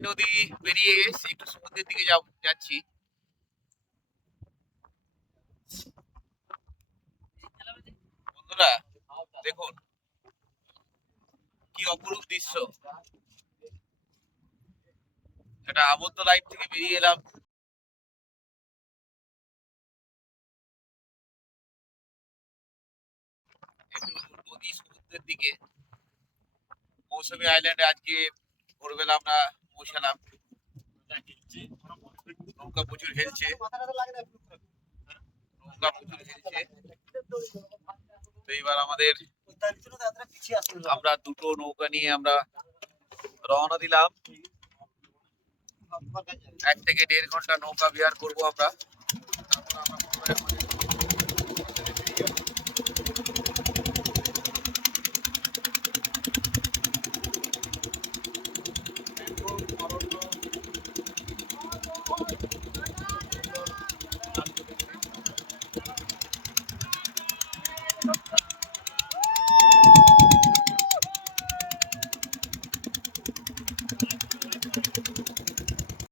নদী পেরিয়ে একটু সমুদ্রের দিকে যাচ্ছি। বন্ধুরা দেখুন কি অপরূপ দৃশ্য। একটা আবদ্ধ লাইফ থেকে বেরিয়ে এলাম, একটু নদী সমুদ্রের দিকে। মৌসুমী আইল্যান্ডে আজকে ভোরবেলা আমরা পৌঁছালাম। নৌকা প্রচুর হেলছে, নৌকা প্রচুর হেলছে। তো এইবার আমরা দুটো নৌকা নিয়ে আমরা রওনা দিলাম। 1 থেকে 1.5 ঘন্টা নৌকা বিহার করবো আমরা। তারপর আমরা বেরিয়ে যাবো।